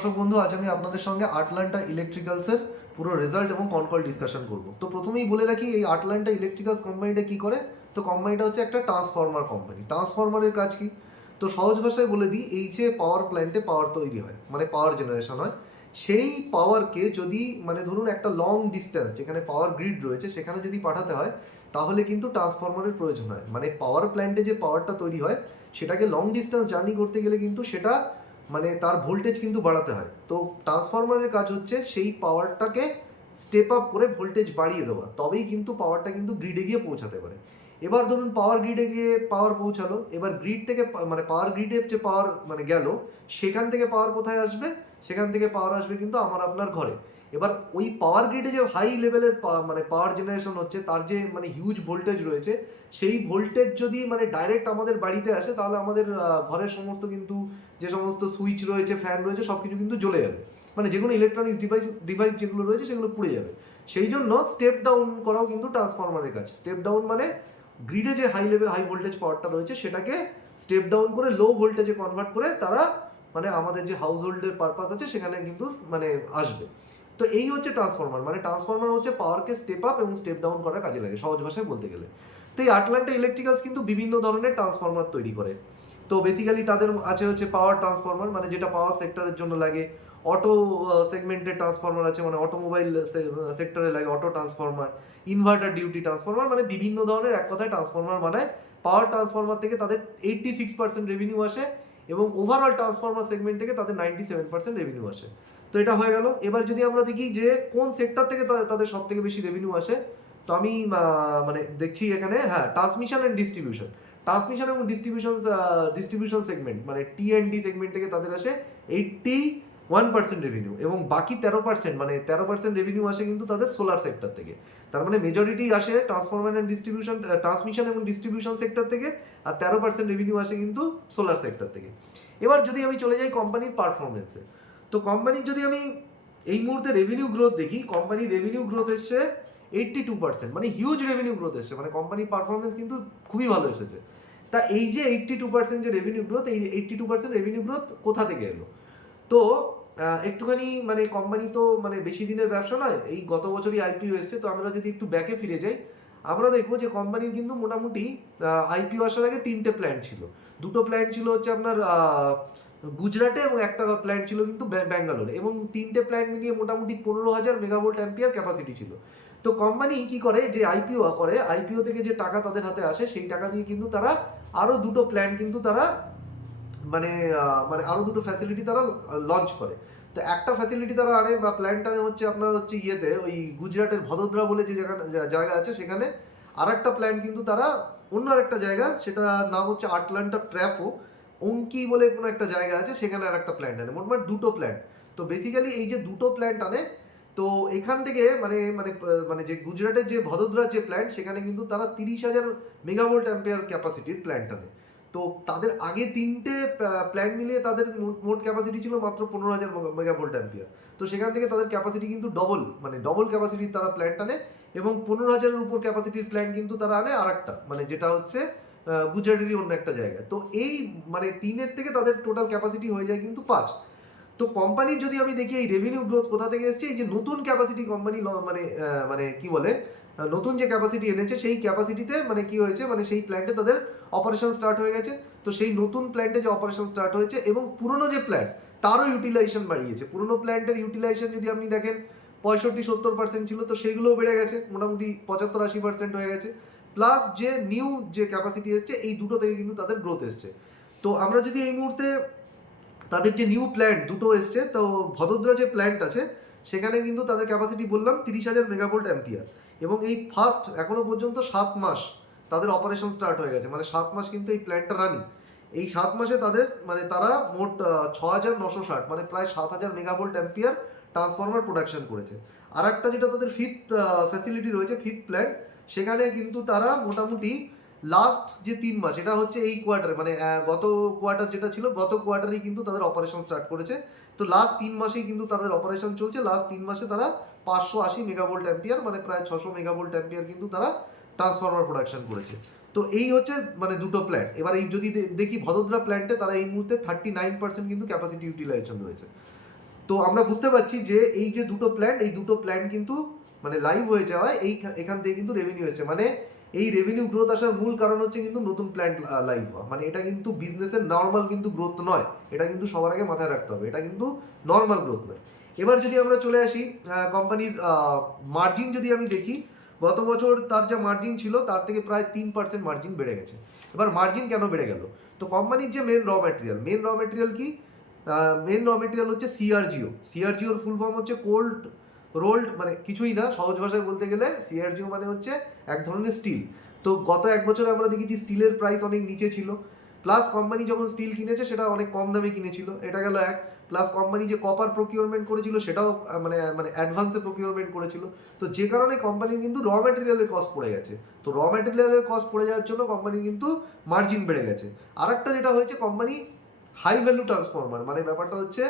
দর্শক বন্ধু, আজ আমি আপনাদের সঙ্গে আটলান্টা ইলেকট্রিক্যালসের পুরো রেজাল্ট এবং কনকল ডিসকাশন করব। তো প্রথমেই বলে রাখি, এই আটলান্টা ইলেকট্রিক্যালস কোম্পানিটা কি করে। তো কোম্পানিটা হচ্ছে একটা ট্রান্সফরমার কোম্পানি। ট্রান্সফরমারের কাজ কি, তো সহজ ভাষায় বলে দিই, এই যে পাওয়ার প্ল্যান্টে পাওয়ার তৈরি হয়, মানে পাওয়ার জেনারেশন হয়, সেই পাওয়ারকে যদি মানে ধরুন একটা লং ডিস্টেন্স যেখানে পাওয়ার গ্রিড রয়েছে সেখানে যদি পাঠাতে হয়, তাহলে কিন্তু ট্রান্সফরমারের প্রয়োজন হয়। মানে পাওয়ার প্ল্যান্টে যে পাওয়ারটা তৈরি হয় সেটাকে লং ডিস্টেন্স জার্নি করতে গেলে কিন্তু সেটা মানে তার ভোল্টেজ কিন্তু বাড়াতে হয়। তো ট্রান্সফরমারের কাজ হচ্ছে সেই পাওয়ারটাকে স্টেপ আপ করে ভোল্টেজ বাড়িয়ে দেওয়া, তবেই কিন্তু পাওয়ারটা কিন্তু গ্রিডে গিয়ে পৌঁছাতে পারে। এবার ধরুন পাওয়ার গ্রিডে গিয়ে পাওয়ার পৌঁছালো, এবার গ্রিড থেকে মানে পাওয়ার গ্রিডে যে পাওয়ার মানে গেল, সেখান থেকে পাওয়ার কোথায় আসবে? সেখান থেকে পাওয়ার আসবে কিন্তু আমার আপনার ঘরে। এবার ওই পাওয়ার গ্রিডে যে হাই লেভেলের মানে পাওয়ার জেনারেশন হচ্ছে, তার যে মানে হিউজ ভোল্টেজ রয়েছে, সেই ভোল্টেজ যদি মানে ডাইরেক্ট আমাদের বাড়িতে আসে, তাহলে আমাদের ঘরের সমস্ত কিন্তু যে সমস্ত সুইচ রয়েছে, ফ্যান রয়েছে, সব কিছু কিন্তু জ্বলে যাবে। মানে যে কোনো ইলেকট্রনিক ডিভাইস যেগুলো রয়েছে সেগুলো পুড়ে যাবে। সেই জন্য স্টেপ ডাউন করাও কিন্তু ট্রান্সফরমারের কাজ। স্টেপ ডাউন মানে গ্রিডে যে হাই ভোল্টেজ পাওয়ারটা রয়েছে সেটাকে স্টেপ ডাউন করে লো ভোল্টেজে কনভার্ট করে তারা মানে আমাদের যে হাউস হোল্ডের পারপাস আছে সেখানে কিন্তু মানে আসবে। তো এই হচ্ছে ট্রান্সফরমার। মানে ট্রান্সফরমার হচ্ছে পাওয়ারকে স্টেপ আপ এবং স্টেপ ডাউন করার কাজে লাগে, সহজ ভাষায় বলতে গেলে। তো এই আটলান্টা ইলেকট্রিক্যালস কিন্তু বিভিন্ন ধরনের ট্রান্সফরমার তৈরি করে। তো বেসিক্যালি তাদের আছে হচ্ছে পাওয়ার ট্রান্সফরমার, মানে যেটা পাওয়ার সেক্টরের জন্য লাগে। অটো সেগমেন্টের ট্রান্সফরমার আছে, মানে অটোমোবাইল সেক্টরে লাগে auto transformer. Inverter duty transformer, মানে বিভিন্ন ধরনের এক কথায় ট্রান্সফরমার বানায়। পাওয়ার ট্রান্সফরমার থেকে তাদের 86% রেভিনিউ আসে এবং ওভারঅল ট্রান্সফরমার সেগমেন্ট থেকে তাদের 97% রেভিনিউ আসে। তো এটা হয়ে গেল। এবার যদি আমরা দেখি যে কোন সেক্টর থেকে তাদের সব থেকে বেশি রেভিনিউ আসে, তো আমি মানে দেখছি এখানে, হ্যাঁ, ট্রান্সমিশন অ্যান্ড ডিস্ট্রিবিউশন। ট্রান্সমিশন এবং ডিস্ট্রিবিউশন সেগমেন্ট মানে টি&ডি সেগমেন্ট থেকে তাদের আসে 81% রেভিনিউ, এবং বাকি 13% মানে 13% রেভিনিউ আসে কিন্তু তাদের সোলার সেক্টর থেকে। তার মানে মেজরিটি আসে ট্রান্সমিশন এবং ডিস্ট্রিবিউশন সেক্টর থেকে, আর 13% রেভিনিউ আসে কিন্তু সোলার সেক্টর থেকে। এবার যদি আমি চলে যাই কোম্পানির পারফরমেন্সে, তো কোম্পানির যদি আমি এই মুহূর্তে রেভিনিউ গ্রোথ দেখি, কোম্পানির রেভিনিউ গ্রোথ এসছে 82%, মানে হিউজ রেভিনিউ গ্রোথ এসছে, মানে কোম্পানির পারফরমেন্স কিন্তু খুবই ভালো এসেছে। তা এই যে 82% যে রেভিনিউ গ্রোথ, এই 82% রেভিনিউ গ্রোথ কোথা থেকে এলো? তো একটুখানি মানে কোম্পানি তো মানে বেশি দিনের ব্যবসা নয়, এই গত বছরই আইপিও এসছে। তো আমরা যদি একটু ব্যাকে ফিরে যাই, আমরা দেখবো যে কোম্পানির কিন্তু মোটামুটি আইপিও আসার আগে 3টে প্ল্যান্ট ছিল। 2টো প্ল্যান্ট ছিল হচ্ছে আপনার গুজরাটে, এবং একটা প্ল্যান্ট ছিল কিন্তু ব্যাঙ্গালোরে, এবং 3টে প্ল্যান্ট মিলিয়ে মোটামুটি 15,000 মেগাভোল্ট অ্যাম্পিয়ার ক্যাপাসিটি ছিল। তো কোম্পানি কি করে, যে আইপিও করে, আইপিও থেকে যে টাকা তাদের হাতে আসে সেই টাকা দিয়ে কিন্তু তারা আরো 2টো প্ল্যান্ট কিন্তু তারা মানে মানে আরো 2টো ফ্যাসিলিটি তারা লঞ্চ করে। তো একটা ফ্যাসিলিটি তারা আনে বা প্ল্যান্ট আনে হচ্ছে আপনার হচ্ছে ইয়েতে, ওই গুজরাটের ভদোদরা বলে যে জায়গা আছে সেখানে। আর একটা প্ল্যান্ট কিন্তু তারা অন্য আরেকটা জায়গা, সেটা নাম হচ্ছে আটলান্টা ট্র্যাফো অঙ্কি বলে কোনো একটা জায়গা আছে, সেখানে আর একটা প্ল্যান্ট আনে। মোটমাট 2টো প্ল্যান্ট। তো বেসিক্যালি এই যে 2টো প্ল্যান্ট আনে, তো এখান থেকে মানে মানে মানে যে গুজরাটের যে ভদোদরার যে প্ল্যান্ট, সেখানে কিন্তু তারা 30,000 মেগাভোল্ট অ্যাম্পিয়ার ক্যাপাসিটির প্ল্যান্ট আনে। তো তাদের আগে 3টে প্ল্যান্ট মিলিয়ে তাদের মোট ক্যাপাসিটি ছিল মাত্র 15,000 মেগাভোল্ট অ্যাম্পিয়ার। তো সেখান থেকে তাদের ক্যাপাসিটি কিন্তু ডবল, মানে ডবল ক্যাপাসিটির তারা প্ল্যান্ট আনে, এবং 15,000-এর উপর ক্যাপাসিটির প্ল্যান্ট কিন্তু তারা আনে আর একটা, মানে যেটা হচ্ছে গুজরাটেরই অন্য একটা জায়গায়। তো এই মানে 3-এর থেকে তাদের টোটাল ক্যাপাসিটি হয়ে যায় কিন্তু 5। তো কোম্পানির যদি আমি দেখি এই রেভিনিউ গ্রোথ কোথা থেকে এসছে, এই যে নতুন ক্যাপাসিটি কোম্পানি মানে মানে কি বলে, নতুন যে ক্যাপাসিটি এনেছে সেই ক্যাপাসিটিতে মানে কি হয়েছে, মানে সেই প্ল্যান্টে তাদের অপারেশন স্টার্ট হয়ে গেছে। তো সেই নতুন প্ল্যান্টে যে অপারেশন স্টার্ট হয়েছে, এবং পুরনো যে প্ল্যান্ট তারও ইউটিলাইজেশন বাড়িয়েছে। পুরনো প্ল্যান্টের ইউটিলাইজেশন যদি আপনি দেখেন 65-70% ছিল, তো সেইগুলোও বেড়ে গেছে, মোটামুটি 75-80% হয়ে গেছে। প্লাস যে নিউ যে ক্যাপাসিটি এসছে, এই দুটো থেকে কিন্তু তাদের গ্রোথ এসছে। তো আমরা যদি এই মুহূর্তে তাদের যে নিউ প্ল্যান্ট দুটো এসছে, তো ভদোদরা যে প্ল্যান্ট আছে সেখানে কিন্তু তাদের ক্যাপাসিটি বললাম 30,000 মেগাভোল্ট অ্যাম্পিয়ার, এবং এই ফার্স্ট এখনো পর্যন্ত 7 মাস তাদের অপারেশন স্টার্ট হয়ে গেছে, মানে 7 মাস কিন্তু এই প্ল্যান্টটা রানি। এই 7 মাসে তাদের মানে তারা মোট 6,960, মানে প্রায় 7,000 মেগাভোল্ট অ্যাম্পিয়ার ট্রান্সফরমার প্রোডাকশন করেছে। আর একটা যেটা তাদের ফিফথ ফ্যাসিলিটি রয়েছে, ফিফথ প্ল্যান্ট, সেখানে কিন্তু তারা মোটামুটি লাস্ট যে 3 মাস, এটা হচ্ছে এই কোয়ার্টার, মানে গত কোয়ার্টার যেটা ছিল, গত কোয়ার্টারেই কিন্তু তাদের অপারেশন স্টার্ট করেছে। তো লাস্ট 3 মাসেই কিন্তু তাদের অপারেশন চলছে। লাস্ট 3 মাসে তারা 580 মেগাভোল্ট অ্যাম্পিয়ার, মানে প্রায় 600 মেগাভোল্ট অ্যাম্পিয়ার কিন্তু তারা ট্রান্সফরমার প্রোডাকশন করেছে। তো এই হচ্ছে মানে 2টো প্ল্যান্ট। এবার এই যদি দেখি ভদোদরা প্ল্যান্টে, তারা এই মুহূর্তে 39% কিন্তু ক্যাপাসিটি ইউটিলাইজেশন রয়েছে। তো আমরা বুঝতে পারছি যে এই যে দুটো প্ল্যান্ট, এই দুটো প্ল্যান্ট কিন্তু মানে লাইভ হয়ে যাওয়ায় এখান থেকে কিন্তু রেভিনিউ এসেছে। মানে এই রেভিনিউ গ্রোথ আসার মূল কারণ হচ্ছে কিন্তু নতুন প্ল্যান্ট লাইভ হওয়া। মানে এটা কিন্তু বিজনেসের নর্মাল কিন্তু গ্রোথ নয়, এটা কিন্তু সবার আগে মাথায় রাখতে হবে, এটা কিন্তু নর্মাল গ্রোথ নয়। এবার যদি আমরা চলে আসি কোম্পানির মার্জিন, যদি আমি দেখি গত বছর তার যা মার্জিন ছিল তার থেকে প্রায় 3% মার্জিন বেড়ে গেছে। এবার মার্জিন কেন বেড়ে গেল? তো কোম্পানির যে মেন র ম্যাটেরিয়াল কি? মেন র ম্যাটেরিয়াল হচ্ছে সিআরজিও। সিআরজিওর ফুল ফর্ম হচ্ছে কোল্ড রোল্ড, মানে কিছুই না, সহজ ভাষায় বলতে গেলে সিআরজিও মানে হচ্ছে এক ধরনের স্টিল। তো গত এক বছরে আমরা দেখেছি স্টিলের প্রাইস অনেক নিচে ছিল, প্লাস কোম্পানি যখন স্টিল কিনেছে সেটা অনেক কম দামে কিনেছিল, এটা গেল এক। প্লাস কোম্পানি যে কপার প্রকিউরমেন্ট করেছিল সেটাও মানে মানে অ্যাডভান্সে প্রকিউরমেন্ট করেছিল। তো যে কারণে কোম্পানির কিন্তু র ম্যাটেরিয়ালের কস্ট পড়ে গেছে। তো র ম্যাটেরিয়ালের কস্ট পড়ে যাওয়ার জন্য কোম্পানির কিন্তু মার্জিন বেড়ে গেছে। আর একটা যেটা হয়েছে, কোম্পানি হাই ভ্যালু ট্রান্সফরমার, মানে ব্যাপারটা হচ্ছে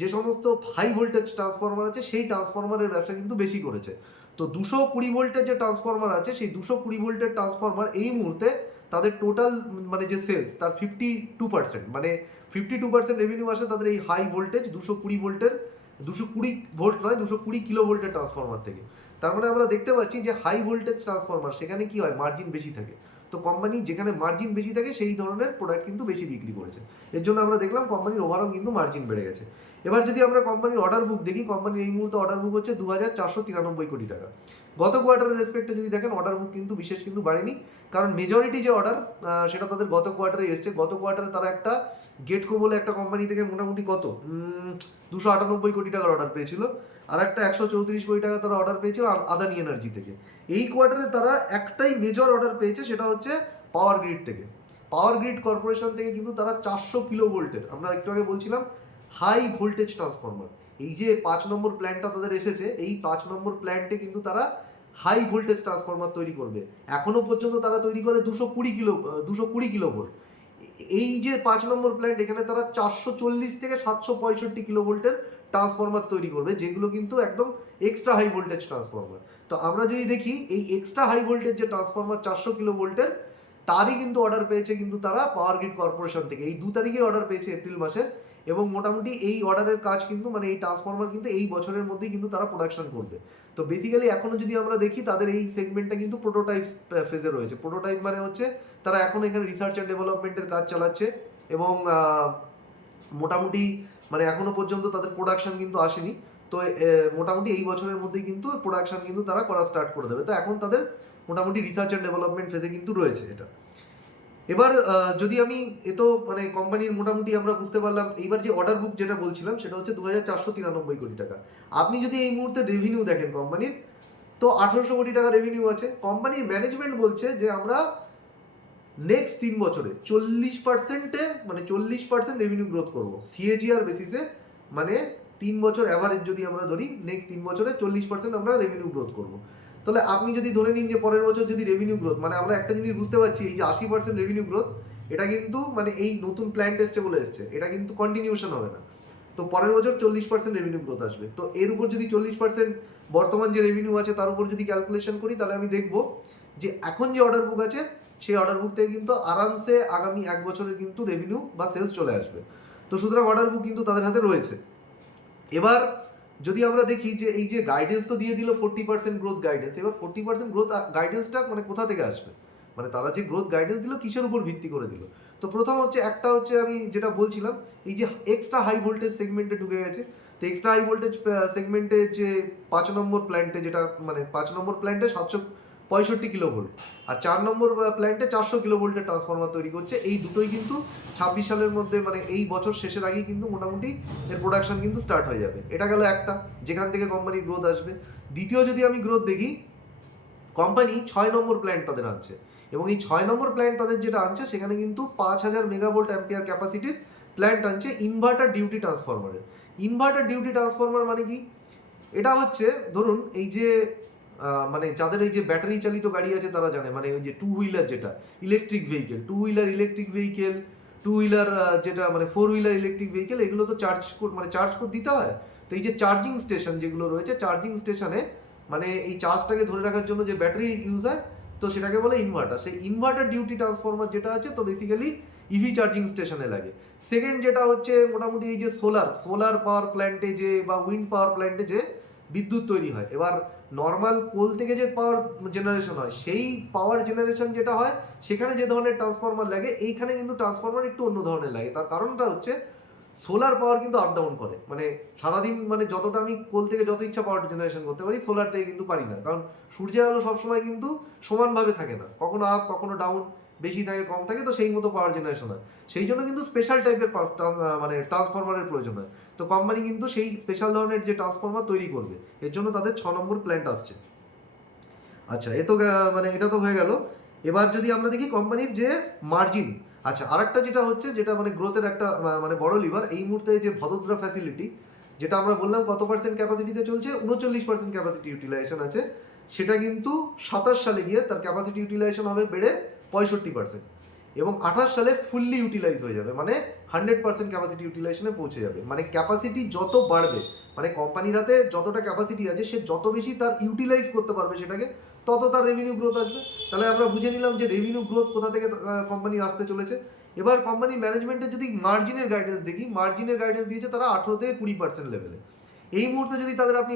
যে সমস্ত হাই ভোল্টেজ ট্রান্সফরমার আছে সেই ট্রান্সফরমারের ব্যবসা কিন্তু বেশি করেছে। তো 220 ভোল্টের যে ট্রান্সফরমার আছে, সেই 220 ভোল্টের ট্রান্সফরমার এই মুহূর্তে তাদের টোটাল মানে যে সেলস তার 52%, মানে 52% রেভিনিউ আসে তাদের এই হাই ভোল্টেজ 220 ভোল্টের, 220 ভোল্ট নয়, 220 কিলো ভোল্টের ট্রান্সফরমার থেকে। তার মানে আমরা দেখতে পাচ্ছি যে হাই ভোল্টেজ ট্রান্সফরমার, সেখানে কি হয়, মার্জিন বেশি থাকে। তো কোম্পানি যেখানে মার্জিন বেশি থাকে সেই ধরনের প্রোডাক্ট কিন্তু বেশি বিক্রি করেছে, এর জন্য আমরা দেখলাম কোম্পানির ওভারঅল কিন্তু মার্জিন বেড়ে গেছে। এবার যদি আমরা কোম্পানির অর্ডার বুক দেখি, কোম্পানির এই মুহূর্তে অর্ডার বুক হচ্ছে 2493 কোটি টাকা। গত কোয়ার্টারের রেসপেক্টে যদি দেখেন অর্ডার বুক কিন্তু বিশেষ কিন্তু বাড়েনি, কারণ মেজরিটি যে অর্ডার সেটা তাদের গত কোয়ার্টারে এসছে। গত কোয়ার্টারে তারা একটা গেটকো বলে একটা কোম্পানি থেকে মোটামুটি কত 298 কোটি টাকার অর্ডার পেয়েছিল, আর একটা 134 কোটি টাকা তারা অর্ডার পেয়েছিল আদানি এনার্জি থেকে। এই কোয়ার্টারে তারা একটাই মেজর অর্ডার পেয়েছে, সেটা হচ্ছে পাওয়ার গ্রিড থেকে। পাওয়ার গ্রিড কর্পোরেশন থেকে কিন্তু তারা 400 কিলো ভোল্টের, আমরা একটু আগে বলছিলাম হাই ভোল্টেজ ট্রান্সফরমার, এই যে 5 নম্বর প্ল্যান্টটা তাদের এসেছে, এই 5 নম্বর প্ল্যান্টে কিন্তু তারা হাই ভোল্টেজ ট্রান্সফরমার তৈরি করবে। এখনো পর্যন্ত তারা তৈরি করে 220 কিলো ভোল্ট। এই যে 5 নম্বর প্ল্যান্ট, এখানে তারা 440 থেকে 765 কিলো ভোল্টের ট্রান্সফরমার তৈরি করবে, যেগুলো কিন্তু একদম এক্সট্রা হাই ভোল্টেজ ট্রান্সফরমার। তো আমরা যদি দেখি এই এক্সট্রা হাই ভোল্টেজ যে ট্রান্সফরমার 400 কিলো ভোল্টের, তারই কিন্তু অর্ডার পেয়েছে কিন্তু তারা পাওয়ার গ্রিড কর্পোরেশন থেকে। এই 2 তারিখে অর্ডার পেয়েছে এপ্রিল মাসে, এবং মোটামুটি এই অর্ডারের কাজ কিন্তু মানে এই ট্রান্সফরমার কিন্তু এই বছরের মধ্যেই কিন্তু তারা প্রোডাকশন করবে। তো বেসিক্যালি এখনো যদি আমরা দেখি তাদের এই সেগমেন্টটা কিন্তু প্রোটোটাইপ ফেজে রয়েছে। প্রোটোটাইপ মানে হচ্ছে তারা এখন এখানে রিসার্চ অ্যান্ড ডেভেলপমেন্টের কাজ চালাচ্ছে, এবং মোটামুটি মানে এখনো পর্যন্ত তাদের প্রোডাকশন কিন্তু আসেনি। তো মোটামুটি এই বছরের মধ্যেই কিন্তু প্রোডাকশন কিন্তু তারা করা স্টার্ট করে দেবে। তো এখন তাদের মোটামুটি রিসার্চ অ্যান্ড ডেভেলপমেন্ট ফেজে কিন্তু রয়েছে এটা। এবার যদি আমি তো মানে কোম্পানির মোটামুটি আমরা বুঝতে পারলাম। এইবার যে অর্ডার বুক যেটা বলছিলাম সেটা হচ্ছে 2493 কোটি টাকা। আপনি যদি এই মুহূর্তে রেভিনিউ দেখেন কোম্পানির, তো 1800 কোটি টাকা রেভিনিউ আছে। কোম্পানির ম্যানেজমেন্ট বলছে যে আমরা নেক্সট 3 বছরে 40%-এ মানে 40% রেভিনিউ গ্রোথ করবো সিএজিআর বেসিসে। মানে 3 বছর অ্যাভারেজ যদি আমরা ধরি, নেক্সট 3 বছরে 40% আমরা রেভিনিউ গ্রোথ করবো। তাহলে আপনি যদি ধরে নিন যে পরের বছর যদি রেভিনিউ গ্রোথ, মানে আমরা একটা জিনিস বুঝতে পারছি, এই যে 80% রেভিনিউ গ্রোথ, এটা কিন্তু মানে এই নতুন প্ল্যান টেস্টে বলে এসছে, এটা কিন্তু কন্টিনিউশন হবে না। তো পরের বছর 40% রেভিনিউ গ্রোথ আসবে। তো এর উপর যদি 40% বর্তমান যে রেভিনিউ আছে তার উপর যদি ক্যালকুলেশন করি, তাহলে আমি দেখবো যে এখন যে অর্ডার বুক আছে সেই অর্ডার বুক থেকে কিন্তু আরামসে আগামী 1 বছরের কিন্তু রেভিনিউ বা সেলস চলে আসবে। তো সুতরাং অর্ডার বুক কিন্তু তাদের হাতে রয়েছে। এবার যদি আমরা দেখি যে এই যে গাইডেন্স তো দিয়ে দিল 40% গ্রোথ গাইডেন্স, এবার 40% গ্রোথ গাইডেন্সটা মানে কোথা থেকে আসবে, মানে তারা যে গ্রোথ গাইডেন্স দিল কিসের উপর ভিত্তি করে দিল? তো প্রথম হচ্ছে একটা হচ্ছে আমি যেটা বলছিলাম, এই যে এক্সট্রা হাই ভোল্টেজ সেগমেন্টে ঢুকে গেছে। তো এক্সট্রা হাই ভোল্টেজ সেগমেন্টে যে 5 নম্বর প্ল্যান্টে, যেটা মানে 5 নম্বর প্ল্যান্টে 765 কিলো ভোল্ট, আর 4 নম্বর প্ল্যান্টে 400 কিলো ভোল্টের ট্রান্সফরমার তৈরি করছে। এই দুটোই কিন্তু 26 সালের মধ্যে মানে এই বছর শেষের আগেই কিন্তু মোটামুটি এর প্রোডাকশন কিন্তু স্টার্ট হয়ে যাবে। এটা গেল একটা, যেখান থেকে কোম্পানির গ্রোথ আসবে। দ্বিতীয় যদি আমি গ্রোথ দেখি, কোম্পানি 6 নম্বর প্ল্যান্ট তাদের আনছে, এবং এই 6 নম্বর প্ল্যান্ট তাদের যেটা আনছে সেখানে কিন্তু 5000 মেগাভোল্ট অ্যাম্পিয়ার ক্যাপাসিটির প্ল্যান্ট আনছে ইনভার্টার ডিউটি ট্রান্সফরমারের। ইনভার্টার ডিউটি ট্রান্সফরমার মানে কি? এটা হচ্ছে ধরুন এই যে মানে যাদের এই যে ব্যাটারি চালিত গাড়ি আছে তারা জানে, মানে ওই যে টু হুইলার, যেটা electric vehicle, two wheeler electric vehicle, two wheeler যেটা মানে 4 হুইলার ইলেকট্রিক ভেহিকেল, এগুলো তো চার্জ করে দিতে হয়। তো এই যে চার্জিং স্টেশন যেগুলো রয়েছে, চার্জিং স্টেশনে মানে এই চার্জটাকে ধরে রাখার জন্য যে ব্যাটারি ইউজ হয়, তো সেটাকে বলে ইনভার্টার। সেই ইনভার্টার ডিউটি ট্রান্সফরমার যেটা আছে, তো বেসিক্যালি ইভি চার্জিং স্টেশনে লাগে। সেকেন্ড যেটা হচ্ছে মোটামুটি এই যে সোলার পাওয়ার প্ল্যান্টে যে বা উইন্ড পাওয়ার প্ল্যান্টে যে বিদ্যুৎ তৈরি হয়, এবার নর্মাল কোল থেকে যে পাওয়ার জেনারেশন হয় সেই পাওয়ার জেনারেশন যেটা হয় সেখানে যে ধরনের ট্রান্সফরমার লাগে, এইখানে কিন্তু ট্রান্সফরমার একটু অন্য ধরনের লাগে। তার কারণটা হচ্ছে সোলার পাওয়ার কিন্তু আপ ডাউন করে, মানে সারাদিন মানে যতটা আমি কোল থেকে যত ইচ্ছা পাওয়ার জেনারেশন করতে পারি সোলার থেকে কিন্তু পারি না, কারণ সূর্যের আলো সবসময় কিন্তু সমানভাবে থাকে না, কখনো আপ কখনো ডাউন, বেশি থাকে কম থাকে, তো সেই মতো পাওয়ার জেনারেশন হয়। সেই জন্য কিন্তু স্পেশাল টাইপের মানে ট্রান্সফরমারের প্রয়োজন হয়। তো কোম্পানি কিন্তু সেই স্পেশাল ধরনের যে ট্রান্সফরমার তৈরি করবে, এর জন্য তাদের 6 নম্বর প্ল্যান্ট আসছে। আচ্ছা, এ তো মানে এটা তো হয়ে গেল। এবার যদি আমরা দেখি কোম্পানির যে মার্জিন, আচ্ছা আরেকটা যেটা হচ্ছে, যেটা মানে গ্রোথের একটা মানে বড় লিভার এই মুহূর্তে, যে ভদোদরা ফ্যাসিলিটি, যেটা আমরা বললাম কত পার্সেন্ট ক্যাপাসিটিতে চলছে, 39% ক্যাপাসিটি ইউটিলাইজেশন আছে, সেটা কিন্তু 27 সালে গিয়ে তার ক্যাপাসিটি ইউটিলাইজেশন হবে বেড়ে 65%, এবং 28 সালে ফুললি ইউটিলাইজ হয়ে যাবে, মানে 100% ক্যাপাসিটি ইউটিলাইজেশনে পৌঁছে যাবে। মানে ক্যাপাসিটি যত বাড়বে, মানে কোম্পানির হাতে যতটা ক্যাপাসিটি আছে সে যত বেশি তার ইউটিলাইজ করতে পারবে সেটাকে, তত তার রেভিনিউ গ্রোথ আসবে। তাহলে আমরা বুঝে নিলাম যে রেভিনিউ গ্রোথ কোথা থেকে কোম্পানি আসতে চলেছে। এবার কোম্পানি ম্যানেজমেন্টের যদি মার্জিনের গাইডেন্স দেখি, মার্জিনের গাইডেন্স দিয়েছে তারা 18 থেকে 20% লেভেলে। এই মুহূর্তে যদি তাদের আপনি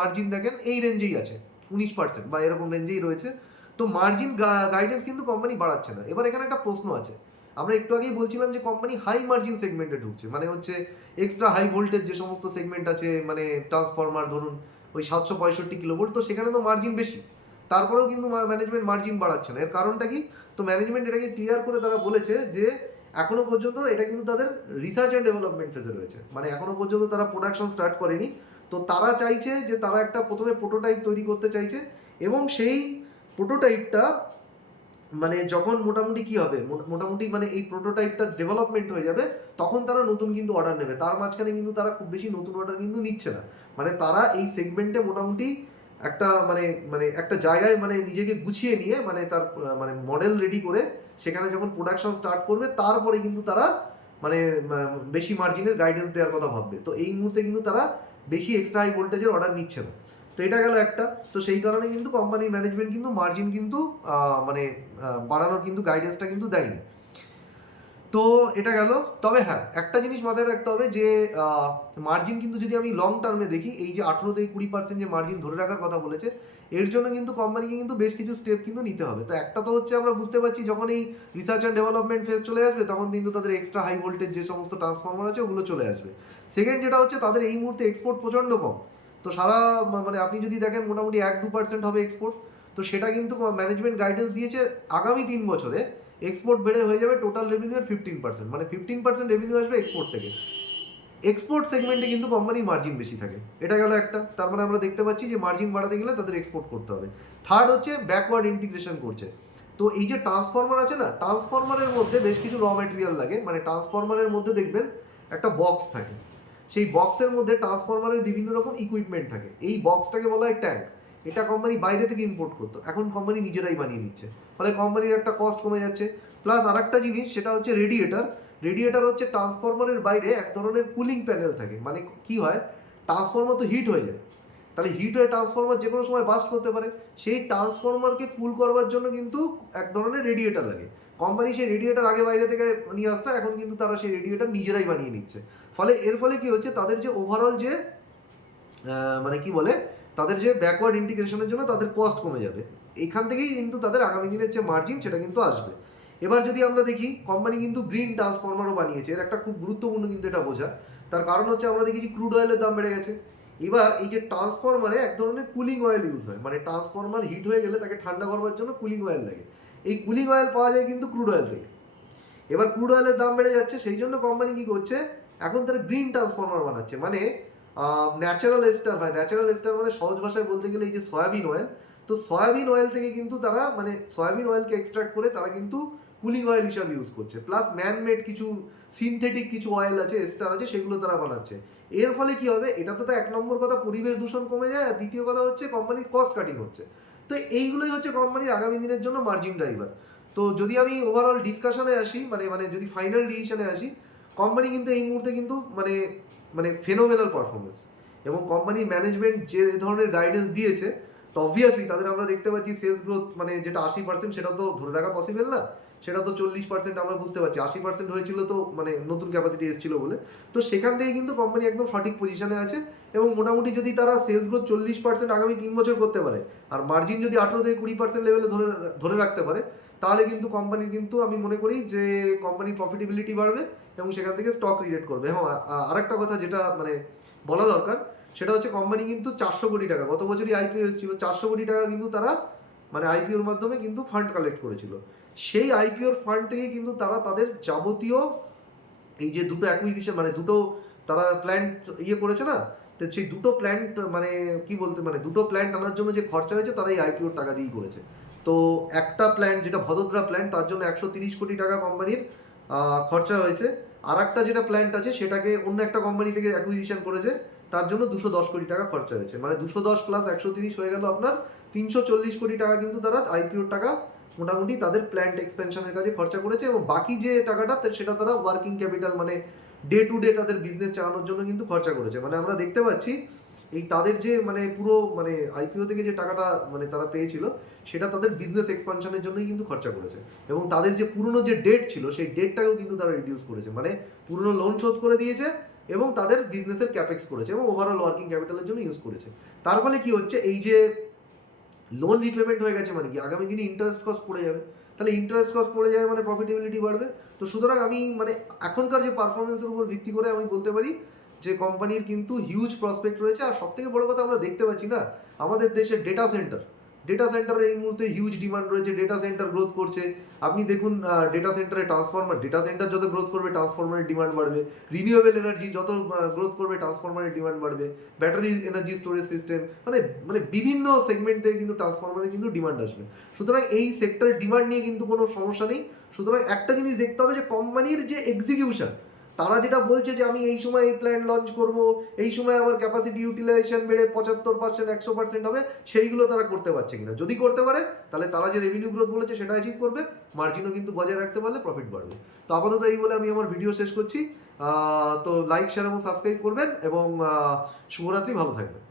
মার্জিন দেখেন এই রেঞ্জেই আছে, 19% বা এরকম রেঞ্জেই রয়েছে। তো মার্জিন গাইডেন্স কিন্তু কোম্পানি বাড়াচ্ছে না। এবার এখানে একটা প্রশ্ন আছে, আমরা একটু আগেই বলছিলাম যে কোম্পানি হাই মার্জিন সেগমেন্টে ঢুকছে, মানে হচ্ছে এক্সট্রা হাই ভোল্টেজ যে সমস্ত সেগমেন্ট আছে, মানে ট্রান্সফরমার ধরুন ওই 765 কিলোভোল্ট, তো সেখানে তো মার্জিন বেশি, তারপরেও কিন্তু ম্যানেজমেন্ট মার্জিন বাড়াচ্ছে না। এর কারণটা কি? তো ম্যানেজমেন্ট এটাকে ক্লিয়ার করে তারা বলেছে যে এখনো পর্যন্ত এটা কিন্তু তাদের রিসার্চ অ্যান্ড ডেভেলপমেন্ট ফেজে রয়েছে, মানে এখনো পর্যন্ত তারা প্রোডাকশন স্টার্ট করেনি। তো তারা চাইছে যে তারা একটা প্রথমে প্রোটোটাইপ তৈরি করতে চাইছে, এবং সেই প্রোটোটাইপটা মানে যখন মোটামুটি কি হবে, মোটামুটি মানে এই প্রোটোটাইপটা ডেভেলপমেন্ট হয়ে যাবে, তখন তারা নতুন কিন্তু অর্ডার নেবে। তার মাঝখানে কিন্তু তারা খুব বেশি নতুন অর্ডার কিন্তু নিচ্ছে না। মানে তারা এই সেগমেন্টে মোটামুটি একটা মানে মানে একটা জায়গায় মানে নিজেকে গুছিয়ে নিয়ে, মানে তার মানে মডেল রেডি করে সেখানে যখন প্রোডাকশন স্টার্ট করবে, তারপরে কিন্তু তারা মানে বেশি মার্জিনের গাইডেন্স দেওয়ার কথা ভাববে। তো এই মুহূর্তে কিন্তু তারা বেশি এক্সট্রা হাই ভোল্টেজের অর্ডার নিচ্ছে না। তো এটা গেল একটা। তো সেই কারণে কিন্তু কোম্পানির ম্যানেজমেন্ট কিন্তু মার্জিন কিন্তু মানে বাড়ানোর কিন্তু গাইডেন্সটা কিন্তু দেয়নি। তো এটা গেল। তবে হ্যাঁ, একটা জিনিস মাথায় রাখতে হবে যে মার্জিন কিন্তু যদি আমি লং টার্মে দেখি, এই যে 18 থেকে 20% যে মার্জিন ধরে রাখার কথা বলেছে, এর জন্য কিন্তু কোম্পানিকে কিন্তু বেশ কিছু স্টেপ কিন্তু নিতে হবে। তো একটা তো হচ্ছে আমরা বুঝতে পারছি যখন এই রিসার্চ অ্যান্ড ডেভেলপমেন্ট ফেজ চলে আসবে, তখন কিন্তু তাদের এক্সট্রা হাই ভোল্টেজ যে সমস্ত ট্রান্সফর্মার আছে ওগুলো চলে আসবে। সেকেন্ড যেটা হচ্ছে, তাদের এই মুহূর্তে এক্সপোর্ট প্রচণ্ড কম। তো সারা মানে আপনি যদি দেখেন মোটামুটি 1-2% হবে এক্সপোর্ট। তো সেটা কিন্তু ম্যানেজমেন্ট গাইডেন্স দিয়েছে আগামী 3 বছরে এক্সপোর্ট বেড়ে হয়ে যাবে টোটাল রেভিনিউর 15%, মানে 15% রেভিনিউ আসবে এক্সপোর্ট থেকে। এক্সপোর্ট সেগমেন্টে কিন্তু কোম্পানির মার্জিন বেশি থাকে, এটা গেল একটা। তার মানে আমরা দেখতে পাচ্ছি যে মার্জিন বাড়াতে গেলে তাদের এক্সপোর্ট করতে হবে। থার্ড হচ্ছে ব্যাকওয়ার্ড ইন্টিগ্রেশন করছে। তো এই যে ট্রান্সফরমার আছে না, ট্রান্সফরমারের মধ্যে বেশ কিছু র ম্যাটেরিয়াল লাগে, মানে ট্রান্সফরমারের মধ্যে দেখবেন একটা বক্স থাকে, সেই বক্সের মধ্যে ট্রান্সফরমারের বিভিন্ন রকম ইকুইপমেন্ট থাকে। এই বক্সটাকে বলা হয় ট্যাঙ্ক। এটা কোম্পানি বাইরে থেকে ইম্পোর্ট করতো, এখন কোম্পানি নিজেরাই বানিয়ে নিচ্ছে, ফলে কোম্পানির একটা কস্ট কমে যাচ্ছে। প্লাস আর একটা জিনিস, সেটা হচ্ছে রেডিয়েটার। রেডিয়েটার হচ্ছে ট্রান্সফরমারের বাইরে এক ধরনের কুলিং প্যানেল থাকে। মানে কি হয়, ট্রান্সফরমার তো হিট হয়ে যায়, তাহলে হিট হয়ে ট্রান্সফরমার যে কোনো সময় বাস্ট করতে পারে। সেই ট্রান্সফরমারকে কুল করবার জন্য কিন্তু এক ধরনের রেডিয়েটার লাগে। কোম্পানি সেই রেডিয়েটার আগে বাইরে থেকে নিয়ে আসতো, এখন কিন্তু তারা সেই রেডিয়েটার নিজেরাই বানিয়ে নিচ্ছে। ফলে এর ফলে কি হচ্ছে, তাদের যে ওভারঅল যে মানে কি বলে, তাদের যে ব্যাকওয়ার্ড ইন্টিগ্রেশনের জন্য তাদের কস্ট কমে যাবে। এখান থেকেই কিন্তু তাদের আগামী দিনের যে মার্জিন সেটা কিন্তু আসবে। এবার যদি আমরা দেখি, কোম্পানি কিন্তু গ্রিন ট্রান্সফরমারও বানিয়েছে। এর একটা খুব গুরুত্বপূর্ণ কিন্তু এটা বোঝা। তার কারণ হচ্ছে আমরা দেখেছি ক্রুড অয়েলের দাম বেড়ে গেছে। এবার এই যে ট্রান্সফরমারে এক ধরনের কুলিং অয়েল ইউজ হয়, মানে ট্রান্সফরমার হিট হয়ে গেলে তাকে ঠান্ডা করবার জন্য কুলিং অয়েল লাগে। এই কুলিং অয়েল পাওয়া যায় কিন্তু ক্রুড অয়েল থেকে। এবার ক্রুড অয়েলের দাম বেড়ে যাচ্ছে, সেই জন্য কোম্পানি কি করছে, এখন তারা গ্রিন ট্রান্সফরমার বানাচ্ছে। মানে ন্যাচারাল এস্টার হয়, ন্যাচারাল এস্টার মানে সহজ ভাষায় বলতে গেলে এই যে সয়াবিন অয়েল। তো সয়াবিন অয়েল থেকে কিন্তু তারা মানে সয়াবিন অয়েলকে এক্সট্রাক্ট করে তারা কিন্তু কুলিং অয়েল হিসাবে ইউজ করছে। প্লাস ম্যানমেড কিছু সিনথেটিক কিছু অয়েল আছে, এস্টার আছে, সেগুলো তারা বানাচ্ছে। এর ফলে কি হবে, এটা তো এক নম্বর কথা পরিবেশ দূষণ কমে যায়, আর দ্বিতীয় কথা হচ্ছে কোম্পানির কস্ট কাটিং হচ্ছে। তো এইগুলোই হচ্ছে কোম্পানির আগামী দিনের জন্য মার্জিন ড্রাইভার। তো যদি আমি ওভারঅল ডিসকাশনে আসি, মানে মানে যদি ফাইনাল ডিসিশনে আসি, কোম্পানি কিন্তু এই মুহূর্তে কিন্তু মানে মানে ফেনোমেনাল পারফরমেন্স, এবং কোম্পানির ম্যানেজমেন্ট যে ধরনের গাইডেন্স দিয়েছে, তো অবভিয়াসলি তাদের আমরা দেখতে পাচ্ছি সেলস গ্রোথ মানে যেটা 80% সেটা তো ধরে রাখা পসিবল না। সেটা তো 40% আমরা বুঝতে পারছি, 80% হয়েছিল তো মানে নতুন ক্যাপাসিটি এসেছিল বলে। তো সেখান থেকে কিন্তু কোম্পানি একদম সঠিক পজিশনে আছে এবং মোটামুটি যদি তারা সেলস গ্রোথ 40% আগামী 3 বছর করতে পারে আর মার্জিন যদি 18 থেকে 20% লেভেলে ধরে রাখতে পারে, তাহলে কিন্তু কোম্পানির কিন্তু আমি মনে করি যে কোম্পানির প্রফিটেবিলিটি বাড়বে এবং সেখান থেকে স্টক রিলেট করবে। হ্যাঁ, আরেকটা কথা যেটা মানে বলা দরকার, সেটা হচ্ছে কোম্পানি কিন্তু 400 কোটি টাকা, গত বছরই আইপিও এসেছিল, 400 কোটি টাকা কিন্তু তারা মানে আইপিওর মাধ্যমে কিন্তু ফান্ড কালেক্ট করেছিল। সেই আইপিওর ফান্ড থেকে কিন্তু তারা তাদের যাবতীয় এই যে দুটো অ্যাকুইজিশন মানে দুটো তারা প্ল্যান্ট করেছে না, তো সেই দুটো প্ল্যান্ট মানে কি বলতে মানে দুটো প্ল্যান্ট আনার জন্য যে খরচা হয়েছে তারা এই আইপিওর টাকা দিয়েই করেছে। তো একটা প্ল্যান্ট যেটা ভদোদরা প্ল্যান্ট, তার জন্য 130 কোটি টাকা কোম্পানির খরচা হয়েছে। আর একটা যেটা প্ল্যান্ট আছে সেটাকে অন্য একটা কোম্পানি থেকে অ্যাকুইজিশন করেছে, তার জন্য 210 কোটি টাকা খরচা হয়েছে। মানে 210 প্লাস 130 হয়ে গেল আপনার 340 কোটি টাকা কিন্তু তারা আইপিওর টাকা মোটামুটি তাদের প্ল্যান্ট এক্সপেনশনের কাজে খরচা করেছে। এবং বাকি যে টাকাটা সেটা তারা ওয়ার্কিং ক্যাপিটাল মানে ডে টু ডে তাদের বিজনেস চালানোর জন্য কিন্তু খরচা করেছে। মানে আমরা দেখতে পাচ্ছি এই তাদের যে মানে পুরো মানে আইপিও থেকে যে টাকাটা মানে তারা পেয়েছিল সেটা তাদের বিজনেস এক্সপানশনের জন্যই কিন্তু খরচা করেছে। এবং তাদের যে পুরনো যে ডেট ছিল সেই ডেটটাকেও কিন্তু তারা রিডিউস করেছে, মানে পুরনো লোন শোধ করে দিয়েছে এবং তাদের বিজনেসের ক্যাপেক্স করেছে এবং ওভারঅল ওয়ার্কিং ক্যাপিটালের জন্য ইউজ করেছে। তার ফলে কি হচ্ছে, এই যে লোন রিপেমেন্ট হয়ে গেছে মানে কি আগামী দিনে ইন্টারেস্ট কস্ট পড়ে যাবে, তাহলে ইন্টারেস্ট কস্ট পড়ে যাবে মানে প্রফিটেবিলিটি বাড়বে। তো সুতরাং আমি মানে এখনকার যে পারফরমেন্সের উপর ভিত্তি করে আমি বলতে পারি যে কোম্পানির কিন্তু হিউজ প্রসপেক্ট রয়েছে। আর সব থেকে বড় কথা আমরা দেখতে পাচ্ছি না আমাদের দেশে ডেটা সেন্টারের এই মুহূর্তে হিউজ ডিমান্ড রয়েছে, ডেটা সেন্টার গ্রোথ করছে। আপনি দেখুন ডেটা সেন্টারে ডেটা সেন্টার যত গ্রোথ করবে ট্রান্সফরমারের ডিমান্ড বাড়বে, রিনিউয়েবল এনার্জি যত গ্রোথ করবে ট্রান্সফরমারের ডিমান্ড বাড়বে, ব্যাটারি এনার্জি স্টোরেজ সিস্টেম মানে মানে বিভিন্ন সেগমেন্ট থেকে কিন্তু ট্রান্সফরমারে কিন্তু ডিমান্ড আসবে। সুতরাং এই সেক্টরের ডিমান্ড নিয়ে কিন্তু কোনো সমস্যা নেই। সুতরাং একটা জিনিস দেখতে হবে যে কোম্পানির যে এক্সিকিউশন, তারা যেটা বলছে যে আমি এই সময় এই প্ল্যান লঞ্চ করব, এই সময় আমার ক্যাপাসিটি ইউটিলাইজেশন বেড়ে 75%, 100% হবে, সেইগুলো তারা করতে পারছে কিনা। যদি করতে পারে তাহলে তারা যে রেভিনিউ গ্রোথ বলেছে সেটা অ্যাচিভ করবে, মার্জিনও কিন্তু বজায় রাখতে পারলে প্রফিট বাড়বে। তো আপাতত এই বলে আমি আমার ভিডিও শেষ করছি। তো লাইক শেয়ার এবং সাবস্ক্রাইব করবেন এবং শুভরাত্রি, ভালো থাকবেন।